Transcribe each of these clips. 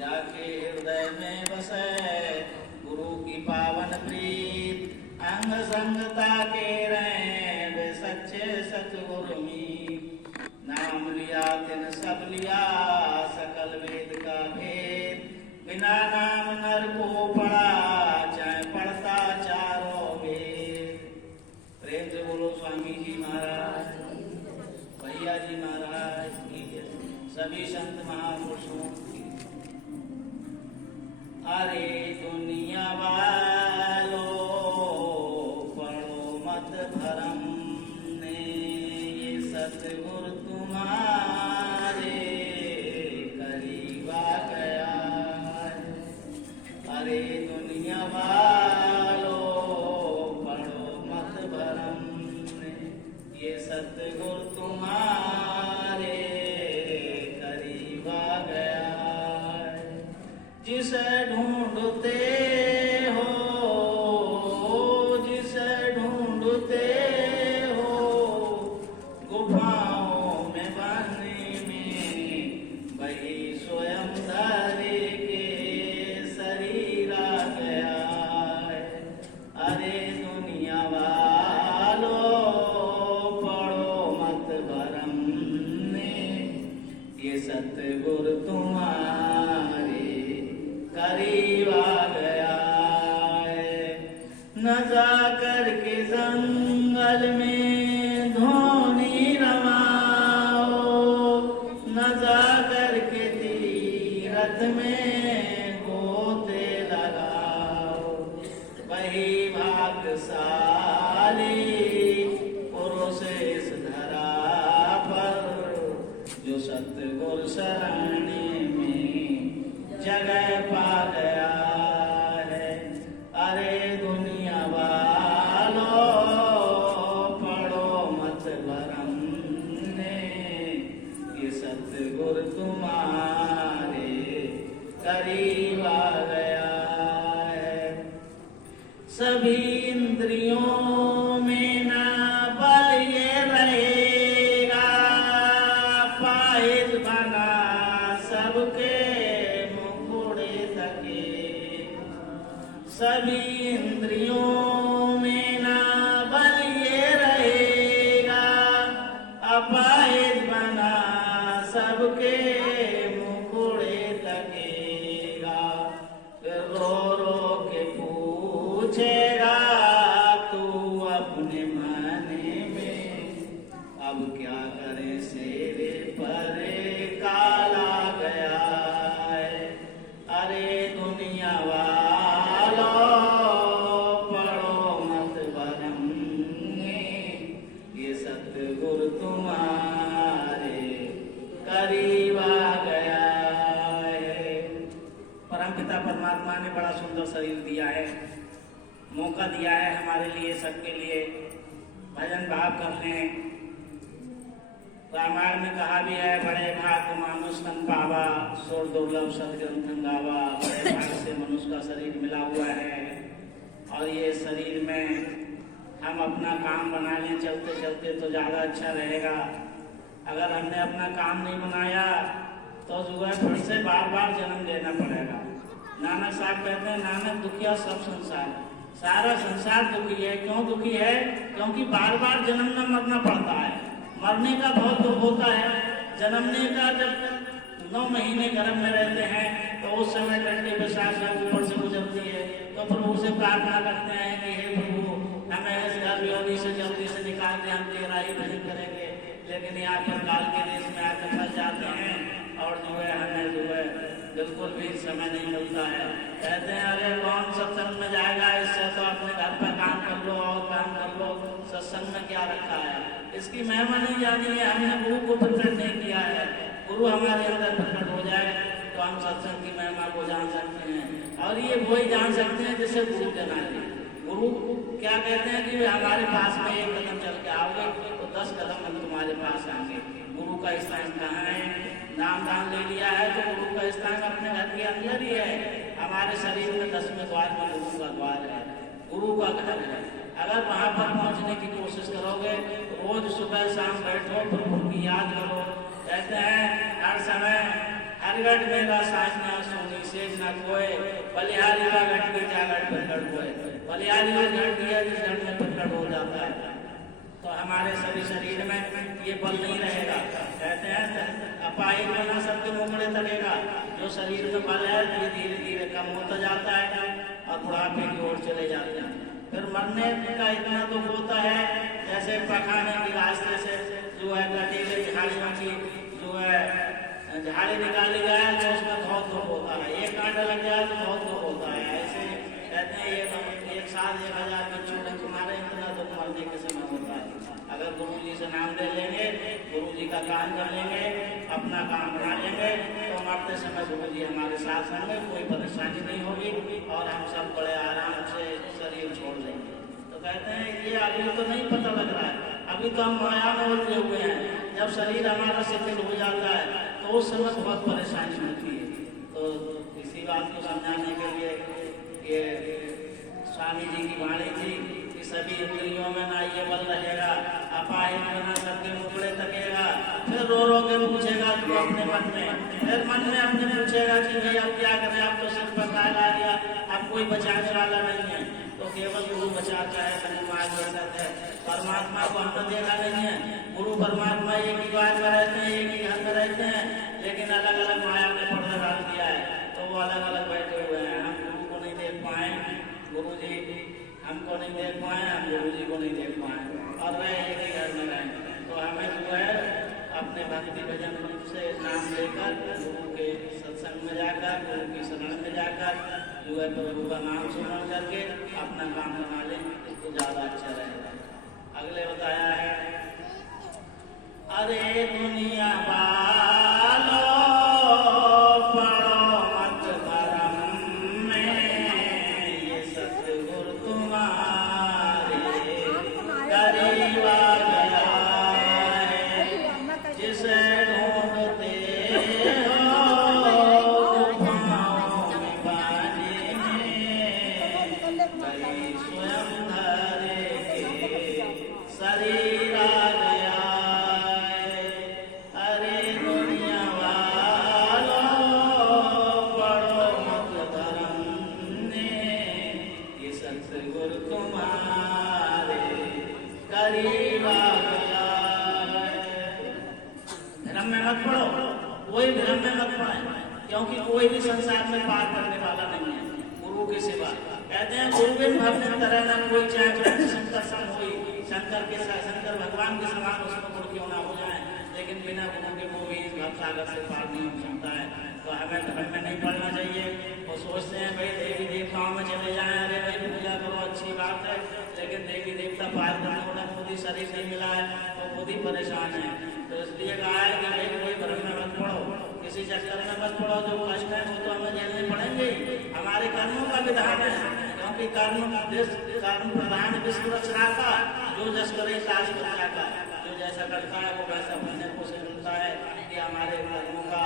जाके हृदय में बसे गुरु की पावन प्रीत। अंग संगता के रहे वे सच्चे सतगुरु मीत। नाम लिया तिन सब लिया सकल वेद का भेद। बिना नाम नर को पढ़ा चाहे पढ़ता चारों वेद। प्रेम से बोलो स्वामी जी महाराज, भैया जी महाराज की, सभी संत महापुरुषों की। अरे दुनिया वालों पढ़ो मत धर्म ने, ये सतगुरु तुम्हारे करीब आ गया। अरे दुनिया वालों पढ़ो मत धर्म ने, ये सतगुरु तुम्हारे करीब आ गया। जिसे ढूंढते हो, जिसे ढूंढते हो, गुफाओं में बने में वही स्वयं धरे के शरीर आ गया है। अरे दुनिया वालों पढ़ो मत भरम ने, ये सतगुरु तुम्हारे करीब आ गया है। न जा करके जंगल में धोनी रमाओ, न जा करके तीरथ में गोते लगाओ। वही भाग्यशाली पुरुष इस धरा पर, जो सतगुरु शरणी जगह पा गया है। अरे दुनिया वालों पढ़ो मत भरम ने, ये सतगुरु तुम्हारे करीब आ गया है। सभी इंद्रियों में ना बल ये रहेगा, पायल बना सबके सभी इंद्रियों में ना बल ये रहेगा, अपाहिज बना सबके मुकुड़े लगेगा। फिर रो रो के पूछेगा तू अपने माने में, अब क्या करे सेरे पर काला गया है। अरे दुनिया सतगुरु तुम्हारे करीब आ गया है। परमपिता परमात्मा ने बड़ा सुंदर शरीर दिया है, मौका दिया है हमारे लिए, सबके लिए भजन भाव करने। रामायण में कहा भी है, बड़े भाग मानुष तन पावा, सोर दुर्लभ सदग्रंथन गावा। बड़े भाग से मनुष्य का शरीर मिला हुआ है, और ये शरीर में हम अपना काम बना लें चलते चलते तो ज़्यादा अच्छा रहेगा। अगर हमने अपना काम नहीं बनाया तो जो है फिर से बार बार जन्म लेना पड़ेगा। नानक साहब कहते हैं, नानक दुखिया सब संसार, सारा संसार दुखी है। क्यों दुखी है? क्योंकि बार बार जन्मना मरना पड़ता है। मरने का बहुत दुख होता है, जन्मने का जब 9 महीने गर्भ में रहते हैं तो उस समय ठंडी पेशाब ऊपर से गुजरती है, तो प्रभु से प्रार्थना करते हैं कि हे प्रभु हमें इस गर्भयोनि से जल्दी से निकाल दे, हम तेरा ही भजन करेंगे। लेकिन यहाँ पर काल के देश में आकर फंस जाते हैं और जो है हमें जो है बिल्कुल भी समय नहीं मिलता है। कहते हैं अरे कौन सत्संग में जाएगा, इससे तो अपने घर पर काम कर लो और काम कर लो, सत्संग में क्या रखा है। इसकी महिमा नहीं जानी है, हमने गुरु को प्रकट नहीं किया है। गुरु हमारे अंदर प्रकट हो जाए तो हम सत्संग की महिमा को जान सकते हैं, और ये वही जान सकते हैं जिसे गुरु जना है। गुरु क्या कहते हैं कि हमारे पास में 1 कदम चल के आओगे तो 10 कदम हम तुम्हारे पास आएंगे। गुरु का स्थान कहाँ है? नाम दान ले लिया है तो गुरु का स्थान अपने घर के अंदर ही है। हमारे शरीर में 10वें द्वार में गुरु का द्वार है, गुरु का घर है। अगर वहाँ पर पहुँचने की कोशिश करोगे, रोज सुबह शाम बैठो, प्रभु की याद करो। कहते हैं हर समय हर घट मेरा साजना सुनी सेज न कोय, बलिहारी का घट में क्या घट प्रकट होए, बलिहारी का घट दिया जिस घट में प्रकट हो जाता है। तो हमारे सभी शरीर में ये बल नहीं रहेगा। कहते हैं अपाहिज बना सबके मुकड़े तकेगा। जो शरीर में बल है ये धीरे धीरे कम होता जाता है और बुढ़ापे की ओर चले जाते हैं। फिर मरने का इतना दुख होता है, जैसे पखाने के रास्ते से जो है कटीले झाड़ियों की जो है झाड़ी निकाली जाए तो उसमें बहुत दुख होता है। एक कांटा लग जाए तो बहुत दुख होता है। ऐसे कहते हैं एक साथ 1000 बच्चों को तुम्हारे इतना दुख मरने के समय होता है। अगर गुरु जी से नाम ले लेंगे, गुरु जी का काम कर लेंगे, अपना काम बना लेंगे तो मरते समय गुरु जी हमारे साथ होंगे, कोई परेशानी नहीं होगी और हम सब बड़े आराम से शरीर छोड़ लेंगे। तो कहते हैं ये अभी तो नहीं पता लग रहा है, अभी तो हम माया में उलझे हुए हैं। जब शरीर हमारा शिथिल हो जाता है तो उस समय बहुत परेशानी होती है। तो इसी बात को समझाने के लिए ये स्वामी जी की वाणी थी कि सभी इंद्रियों में ना ये बल रहेगा, अपाहिज बना सबके मुकड़े तकेगा। फिर रो रो के पूछेगा तू अपने मन में, फिर मन में अपने पूछेगा कि भाई अब क्या करें, आप तो सिर पर काल आ गया, अब कोई बचाने वाला नहीं है। तो केवल गुरु बचाता है, है। परमात्मा को हमने देखा नहीं है। गुरु परमात्मा एक ही बात में रहते हैं, एक ही घर में रहते हैं, लेकिन अलग अलग माया में पर्दा डाल दिया है तो वो अलग अलग बैठे हुए हैं। हम गुरु को नहीं देख पाए, गुरु जी हमको नहीं देख पाए, हम गुरु जी को नहीं देख पाए और वह एक ही घर में रहे। तो हमें जो है अपने भक्ति भजन से नाम लेकर गुरु के सत्संग में जाकर, गुरु की शरण में जाकर जो है गुरु का नाम सुना करके अपना काम बना लें तो ज़्यादा अच्छा रहेगा। अगले बताया है, अरे दुनिया वालों पढ़ो मत धर्म में, ये सतगुरु तुम्हारे करीब आ गया है। जिसे ढूंढते हो गुफाओं में बाजे में, कई स्वयं धरे शरीर आ गया है। अरे दुनिया वालों पढ़ो मत धर्म ने, ये सतगुरु तुम्हारे करीब आ गया है। धर्म में मत पढ़ो, कोई धर्म में मत पढ़े, क्योंकि कोई भी संसार में पार करने वाला नहीं है गुरु के सिवा। कहते हैं गुरु बिन भवने तरह न कोई, चाहे शंकर सम होई, शंकर भगवान के समान उसमें गुरु क्यों ना हो जाए, लेकिन बिना गुरु के वो भी भव सागर से पार नहीं हो सकता है। तो हमें धर्म में नहीं पढ़ना चाहिए। वो सोचते हैं भाई देवी देवताओं में चले जाएं, अरे भाई पूजा करो अच्छी बात है, लेकिन देवी देवता पार करने वाला खुद ही शरीर नहीं मिला है तो खुद ही परेशान है। तो इसलिए कहा है कि भाई कोई धर्म में मत पढ़ो, किसी चक्कर में मत पढ़ो। जो कष्ट है वो तो हमें झेलने पड़ेंगे, हमारे कर्मों का विधान है, क्योंकि कर्म प्रधान विश्व रचना का, जो जस करे सास बचा का, जो जैसा करता है वो वैसा अपने को से मिलता है। कि हमारे कर्मों का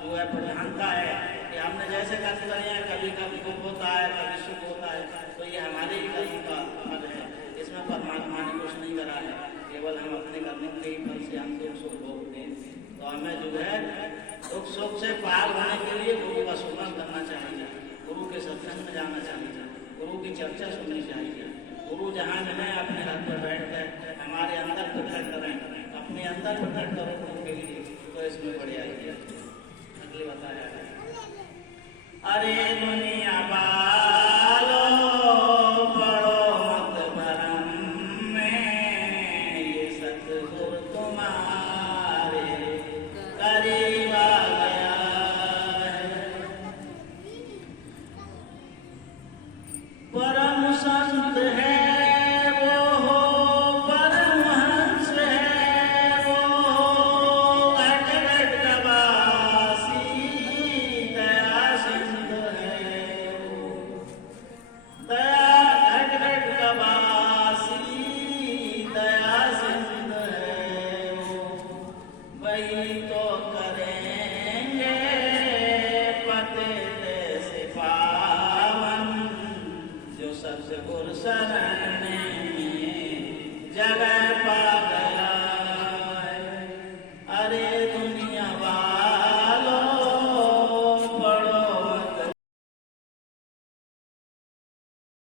जो है प्रधानता है कि हमने जैसे कर्म करे हैं, कभी कभी दुख होता है, कभी सुख होता है, तो ये हमारे ही कर्म का फल है। इसमें परमात्मा ने कुछ नहीं करा है, केवल हम अपने कर्मों के ही फल से हम दुख सुख भोगते हैं। तो हमें जो है दुख सुख से पार होने के लिए गुरु का सुमरन करना चाहिए, गुरु के सत्संग में जाना चाहिए, गुरु की चर्चा सुननी चाहिए। गुरु जहाँ मिले अपने हाथ पर बैठ कर हमारे अंदर प्रकट करें, अपने अंदर प्रकट करो गुरु के लिए, तो इसमें बढ़िया है। अगले बताया, अरे दुनिया वालों पढ़ो मत भरम में, ये सतगुरु तुम्हारे करीब आ गया है। परम संत है गुरु शरण